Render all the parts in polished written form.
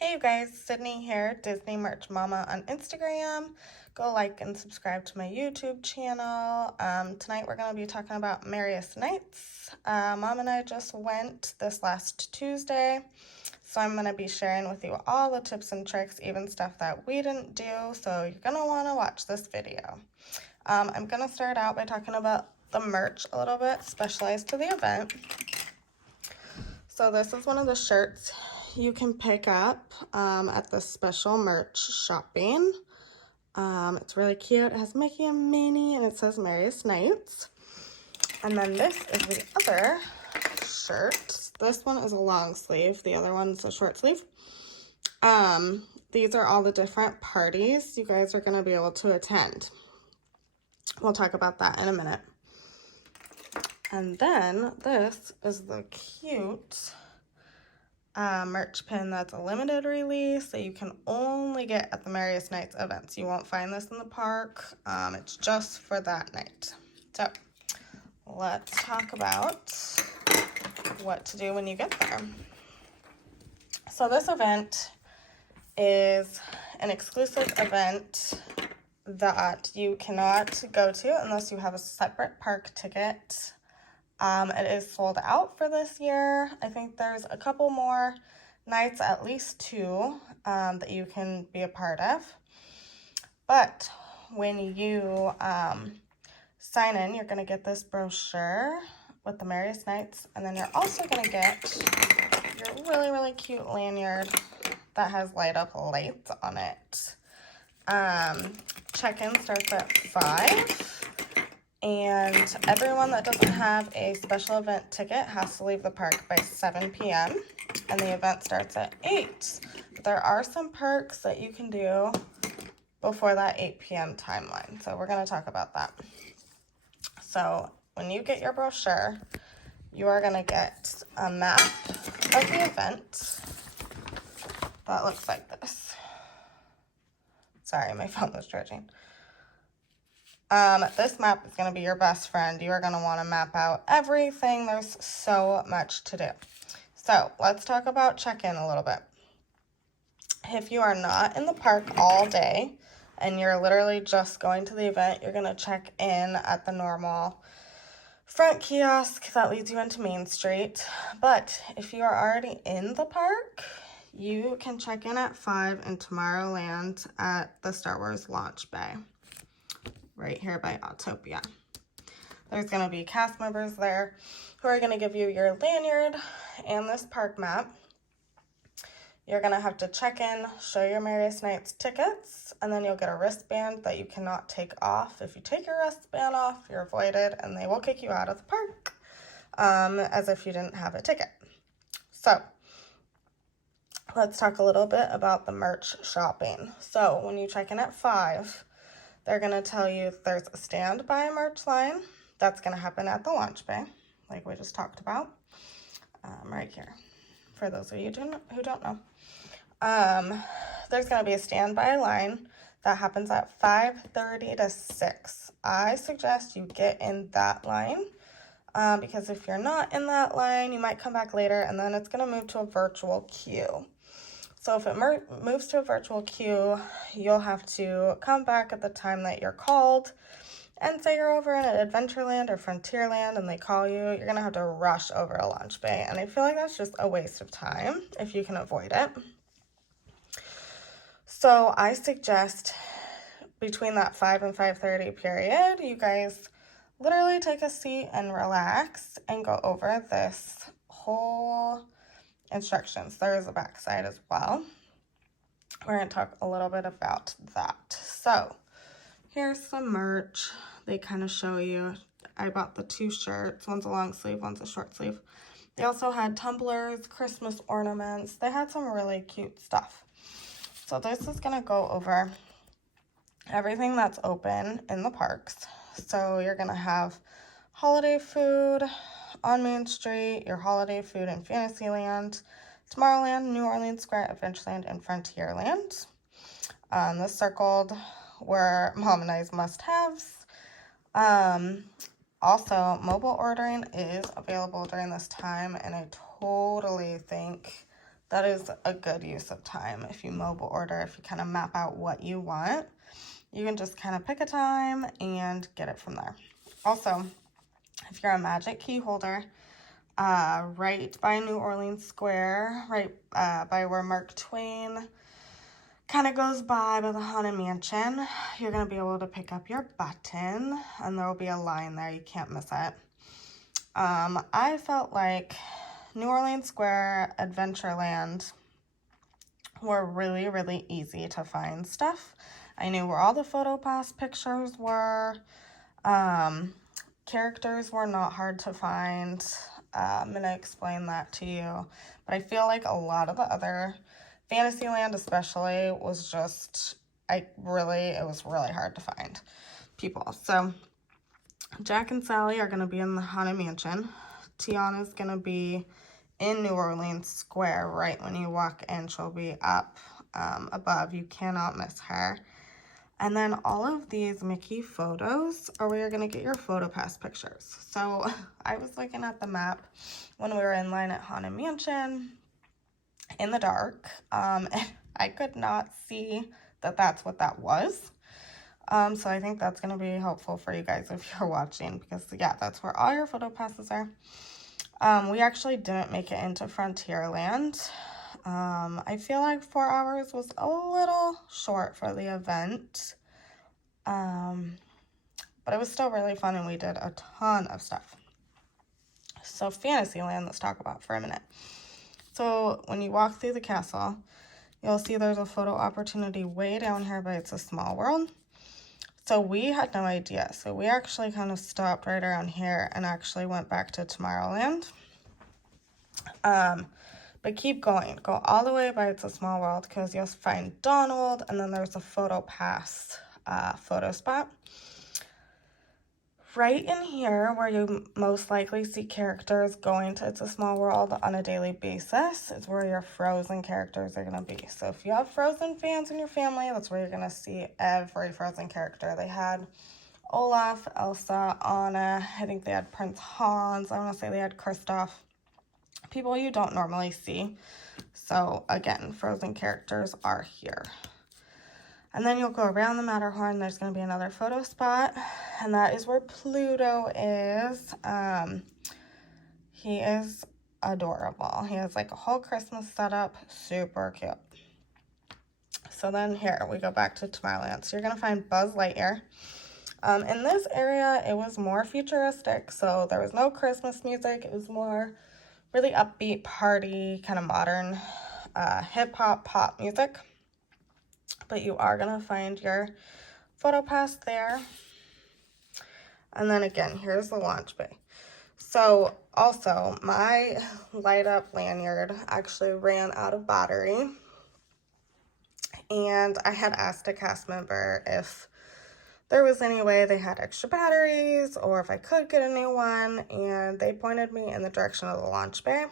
Hey you guys, Sydney here, Disney Merch Mama on Instagram. Go like and subscribe to my YouTube channel. Tonight we're going to be talking about Merriest Nites. Mom and I just went this last Tuesday, so I'm going to be sharing with you all the tips and tricks, even stuff that we didn't do, so you're going to want to watch this video. I'm going to start out by talking about the merch a little bit, specialized to the event. So this is one of the shirts you can pick up at the special merch shopping. It's really cute. It has Mickey and Minnie and it says Merriest Nites. And then this is the other shirt. This one is a long sleeve. The other one's a short sleeve. These are all the different parties you guys are going to be able to attend. We'll talk about that in a minute. And then this is the cute merch pin that's a limited release that you can only get at the Merriest Nites events. You won't find this in the park. It's just for that night. So let's talk about what to do when you get there. So this event is an exclusive event that you cannot go to unless you have a separate park ticket. It is sold out for this year. I think there's a couple more nights, at least 2, that you can be a part of. But when you sign in, you're going to get this brochure with the Merriest Nites, and then you're also going to get your really, really cute lanyard that has light-up lights on it. Check-in starts at 5. And everyone that doesn't have a special event ticket has to leave the park by 7 p.m. and the event starts at 8. But there are some perks that you can do before that 8 p.m. timeline. So we're going to talk about that. So when you get your brochure, you are going to get a map of the event that looks like this. Sorry, my phone was charging. This map is going to be your best friend. You are going to want to map out everything. There's so much to do. So let's talk about check-in a little bit. If you are not in the park all day and you're literally just going to the event, you're going to check in at the normal front kiosk that leads you into Main Street. But if you are already in the park, you can check in at 5 in Tomorrowland at the Star Wars launch bay, right here by Autopia. There's going to be cast members there who are going to give you your lanyard and this park map. You're going to have to check in, show your Merriest Nites tickets, and then you'll get a wristband that you cannot take off. If you take your wristband off, you're voided and they will kick you out of the park as if you didn't have a ticket. So let's talk a little bit about the merch shopping. So when you check in at 5, they're going to tell you there's a standby merch line. That's going to happen at the launch bay, like we just talked about, right here, for those of you who don't know. There's going to be a standby line that happens at 5:30 to 6. I suggest you get in that line because if you're not in that line, you might come back later, and then it's going to move to a virtual queue. So if it moves to a virtual queue, you'll have to come back at the time that you're called and say you're over in Adventureland or Frontierland and they call you. You're going to have to rush over a launch bay, and I feel like that's just a waste of time if you can avoid it. So I suggest between that 5 and 5:30 period, you guys literally take a seat and relax and go over this whole instructions. There is a backside as well. We're going to talk a little bit about that. So here's some merch. They kind of show you. I bought the 2 shirts. One's a long sleeve, one's a short sleeve. They also had tumblers, Christmas ornaments. They had some really cute stuff. So this is going to go over everything that's open in the parks. So you're going to have holiday food on Main Street, your holiday food in Fantasyland, Tomorrowland, New Orleans Square, Adventureland, and Frontierland. This circled were Mom and I's must-haves. Also, mobile ordering is available during this time, and I totally think that is a good use of time. If you mobile order, if you kind of map out what you want, you can just kind of pick a time and get it from there. Also, if you're a Magic key holder, right by New Orleans Square, right by where Mark Twain kind of goes by the Haunted Mansion, you're going to be able to pick up your button, and there will be a line there. You can't miss it. I felt like New Orleans Square, Adventureland were really, really easy to find stuff. I knew where all the PhotoPass pictures were. Characters were not hard to find. I'm going to explain that to you. But I feel like a lot of the other, Fantasyland especially, was just, it was really hard to find people. So Jack and Sally are going to be in the Haunted Mansion. Tiana's going to be in New Orleans Square. Right when you walk in, she'll be up above. You cannot miss her. And then all of these Mickey photos are where you're going to get your PhotoPass pictures. So I was looking at the map when we were in line at Haunted Mansion in the dark. And I could not see that that's what that was. So I think that's going to be helpful for you guys if you're watching, because yeah, that's where all your PhotoPasses are. We actually didn't make it into Frontierland. I feel like 4 hours was a little short for the event. But it was still really fun, and we did a ton of stuff. So Fantasyland, let's talk about for a minute. So when you walk through the castle, you'll see there's a photo opportunity way down here, but it's a small world. So we had no idea. So we actually kind of stopped right around here and actually went back to Tomorrowland. But keep going. Go all the way by It's a Small World, because you'll find Donald, and then there's a PhotoPass photo spot. Right in here, where you most likely see characters going to It's a Small World on a daily basis, is where your Frozen characters are going to be. So if you have Frozen fans in your family, that's where you're going to see every Frozen character. They had Olaf, Elsa, Anna. I think they had Prince Hans. I want to say they had Kristoff. People you don't normally see. So again, Frozen characters are here. And then you'll go around the Matterhorn. There's going to be another photo spot, and that is where Pluto is. He is adorable. He has like a whole Christmas setup. Super cute. So then here, we go back to Tomorrowland. So you're going to find Buzz Lightyear. In this area, it was more futuristic, so there was no Christmas music. It was more really upbeat, party, kind of modern hip-hop, pop music. But you are going to find your PhotoPass there. And then again, here's the launch bay. So also, my light up lanyard actually ran out of battery. And I had asked a cast member if there was any way they had extra batteries or if I could get a new one. And they pointed me in the direction of the launch bay.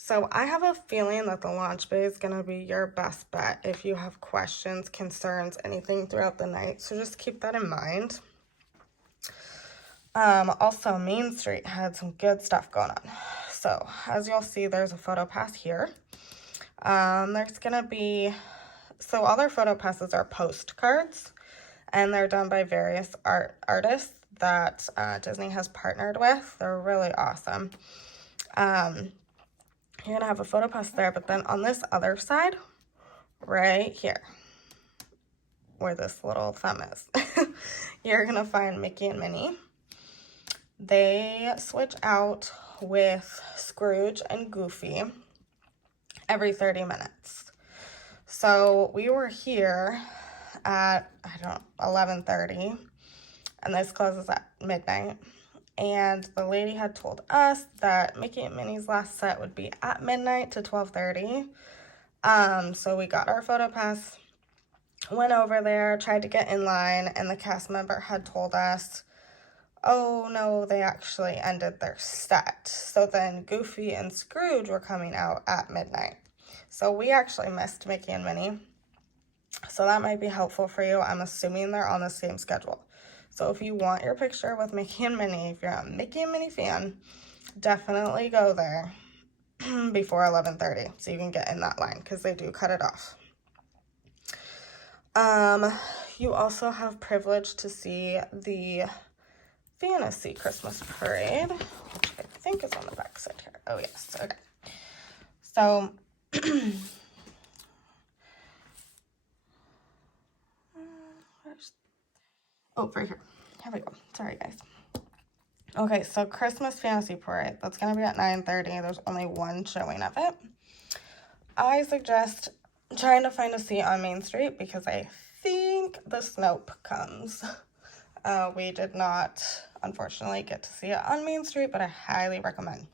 So I have a feeling that the launch bay is going to be your best bet if you have questions, concerns, anything throughout the night. So just keep that in mind. Also, Main Street had some good stuff going on. So as you'll see, there's a PhotoPass here. There's going to be, so all their PhotoPasses are postcards, and they're done by various artists that Disney has partnered with. They're really awesome. You're going to have a PhotoPass there, but then on this other side, right here, where this little thumb is, you're going to find Mickey and Minnie. They switch out with Scrooge and Goofy every 30 minutes. So we were here at, 11:30, and this closes at midnight. And the lady had told us that Mickey and Minnie's last set would be at midnight to 12:30. So we got our PhotoPass, went over there, tried to get in line, and the cast member had told us, oh no, they actually ended their set. So then Goofy and Scrooge were coming out at midnight. So we actually missed Mickey and Minnie. So that might be helpful for you. I'm assuming they're on the same schedule. So if you want your picture with Mickey and Minnie, if you're a Mickey and Minnie fan, definitely go there. before 11:30, so you can get in that line because they do cut it off. You also have privilege to see the Fantasy Christmas Parade, which I think is on the back side here. Oh, yes. Okay. So, right here. Here we go. Sorry, guys. Okay, so Christmas Fantasy Parade. That's going to be at 9:30. There's only one showing of it. I suggest trying to find a seat on Main Street because I think the Snope comes. We did not, unfortunately, get to see it on Main Street, but I highly recommend.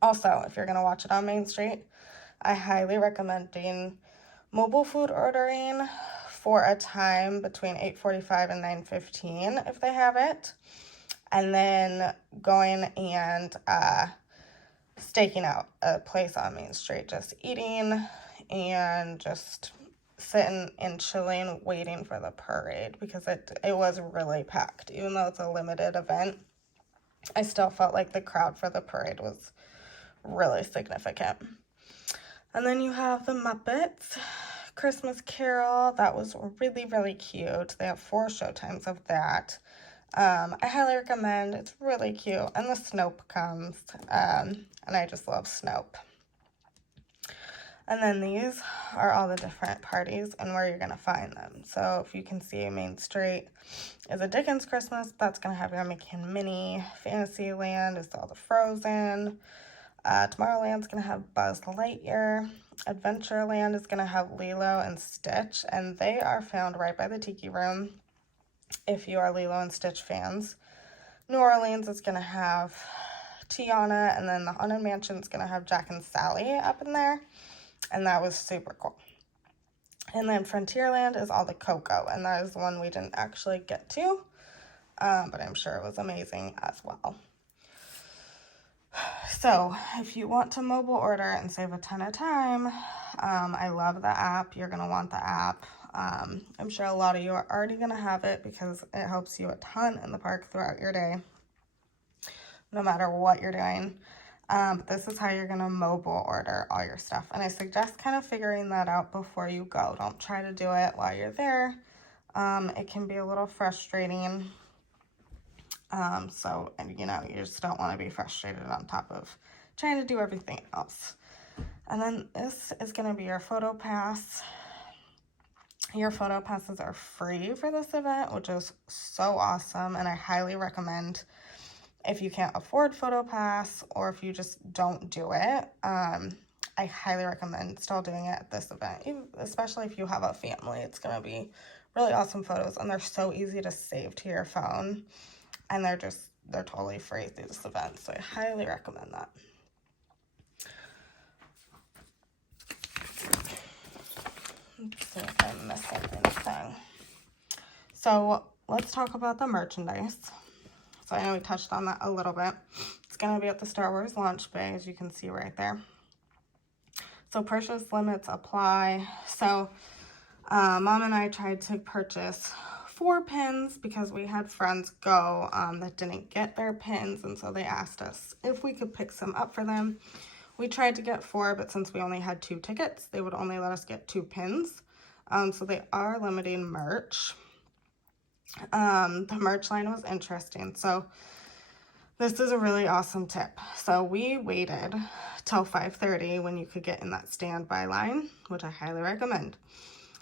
Also, if you're going to watch it on Main Street, I highly recommend doing mobile food ordering for a time between 8:45 and 9:15 if they have it. And then going and staking out a place on Main Street, just eating and just sitting and chilling, waiting for the parade, because it was really packed. Even though it's a limited event, I still felt like the crowd for the parade was really significant. And then you have the Muppets Christmas Carol. That was really, really cute. They have 4 showtimes of that. I highly recommend. It's really cute. And the Snope comes, and I just love Snope. And then these are all the different parties and where you're going to find them. So if you can see, Main Street is a Dickens Christmas. That's going to have your Mickey and Minnie. Fantasyland is all the Frozen. Tomorrowland's going to have Buzz Lightyear. Adventureland is going to have Lilo and Stitch. And they are found right by the Tiki Room if you are Lilo and Stitch fans. New Orleans is going to have Tiana. And then the Haunted Mansion is going to have Jack and Sally up in there. And that was super cool. And then Frontierland is all the Coco, and that is the one we didn't actually get to, but I'm sure it was amazing as well. So if you want to mobile order and save a ton of time, I love the app. You're going to want the app. I'm sure a lot of you are already going to have it because it helps you a ton in the park throughout your day, no matter what you're doing. But this is how you're going to mobile order all your stuff. And I suggest kind of figuring that out before you go. Don't try to do it while you're there. It can be a little frustrating. So, you know, you just don't want to be frustrated on top of trying to do everything else. And then this is going to be your photo pass. Your photo passes are free for this event, which is so awesome. And I highly recommend, if you can't afford PhotoPass or if you just don't do it, I highly recommend still doing it at this event, especially if you have a family. It's going to be really awesome photos, and they're so easy to save to your phone, and they're totally free through this event, so I highly recommend that. Let's see if I'm missing anything. So let's talk about the merchandise. So I know we touched on that a little bit. It's going to be at the Star Wars launch bay, as you can see right there. So purchase limits apply. So Mom and I tried to purchase 4 pins because we had friends go that didn't get their pins, and so they asked us if we could pick some up for them. We tried to get 4, but since we only had 2 tickets, they would only let us get 2 pins. So they are limiting merch. The merch line was interesting. So this is a really awesome tip. So we waited till 5:30 when you could get in that standby line, which I highly recommend.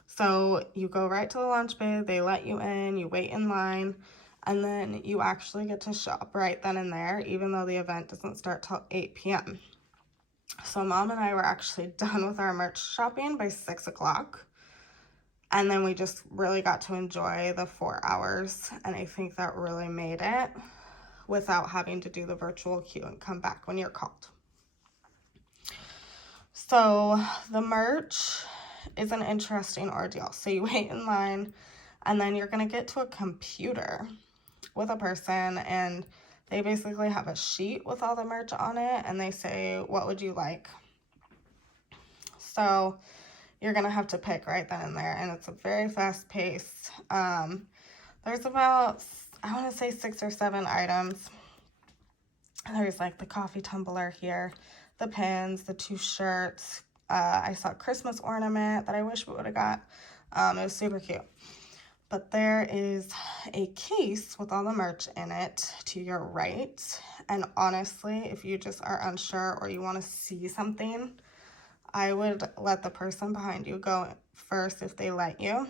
So you go right to the launch bay, they let you in, you wait in line, and then you actually get to shop right then and there, even though the event doesn't start till 8 p.m. So Mom and I were actually done with our merch shopping by 6 o'clock. And then we just really got to enjoy the 4 hours. And I think that really made it without having to do the virtual queue and come back when you're called. So the merch is an interesting ordeal. So you wait in line, and then you're going to get to a computer with a person, and they basically have a sheet with all the merch on it, and they say, what would you like? So you're going to have to pick right then and there, and it's a very fast pace. There's about, I want to say 6 or 7 items. There's like the coffee tumbler here. the pins, the 2 shirts. I saw a Christmas ornament that I wish we would have got. It was super cute. But there is a case with all the merch in it to your right. And honestly, if you just are unsure or you want to see something, I would let the person behind you go first if they let you.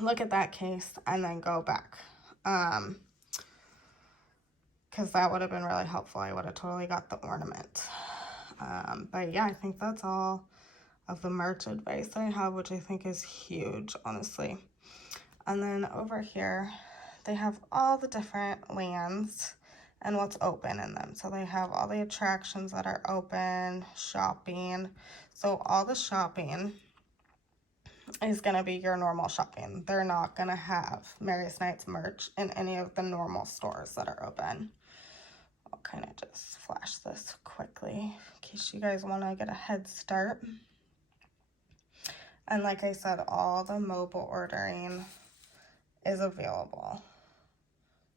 Look at that case and then go back. Because that would have been really helpful. I would have totally got the ornament. But yeah, I think that's all of the merch advice I have, which I think is huge, honestly. And then over here, they have all the different lands and what's open in them. So they have all the attractions that are open, shopping. So all the shopping is going to be your normal shopping. They're not going to have Merriest Nites merch in any of the normal stores that are open. I'll kind of just flash this quickly in case you guys want to get a head start. And like I said, all the mobile ordering is available.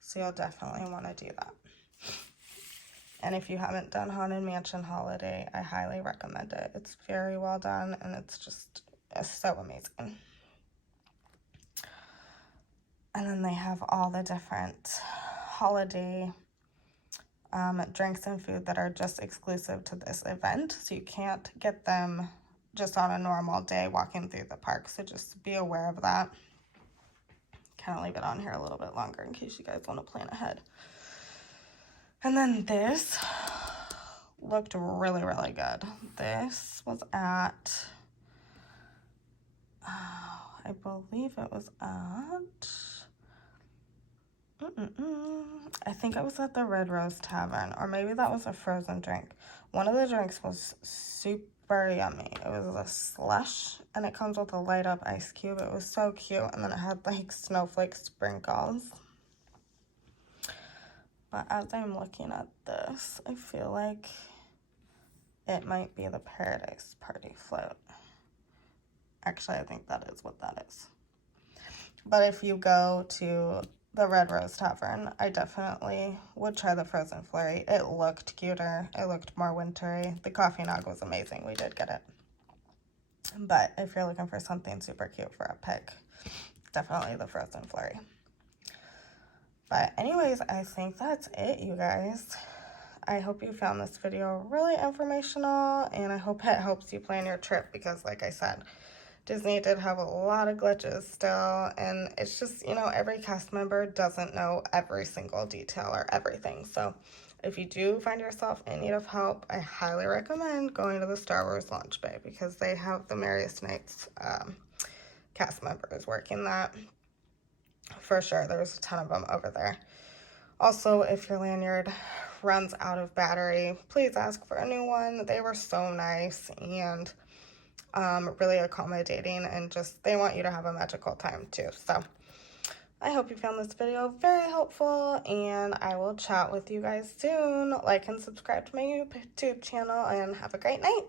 So you'll definitely want to do that. And if you haven't done Haunted Mansion Holiday, I highly recommend it. It's very well done and it's so amazing. And then they have all the different holiday drinks and food that are just exclusive to this event. So you can't get them just on a normal day walking through the park. So just be aware of that. Kind of leave it on here a little bit longer in case you guys want to plan ahead. And then this looked really, really good. This was at, I believe it was at, I think it was at the Red Rose Tavern, or maybe that was a frozen drink. One of the drinks was super yummy. It was a slush, and it comes with a light up ice cube. It was so cute, and then it had like snowflake sprinkles. But as I'm looking at this, I feel like it might be the Paradise Party float. Actually, I think that is what that is. But if you go to the Red Rose Tavern, I definitely would try the Frozen Flurry. It looked cuter. It looked more wintry. The coffee nog was amazing. We did get it. But if you're looking for something super cute for a pick, definitely the Frozen Flurry. But anyways, I think that's it, you guys. I hope you found this video really informational, and I hope it helps you plan your trip because, like I said, Disney did have a lot of glitches still, and it's just, you know, every cast member doesn't know every single detail or everything. So if you do find yourself in need of help, I highly recommend going to the Star Wars launch bay because they have the Merriest Nites cast members working that. For sure, there's a ton of them over there. Also, if your lanyard runs out of battery, please ask for a new one. They were so nice and really accommodating, and just they want you to have a magical time too. So I hope you found this video very helpful, and I will chat with you guys soon. Like and subscribe to my YouTube channel, and have a great night.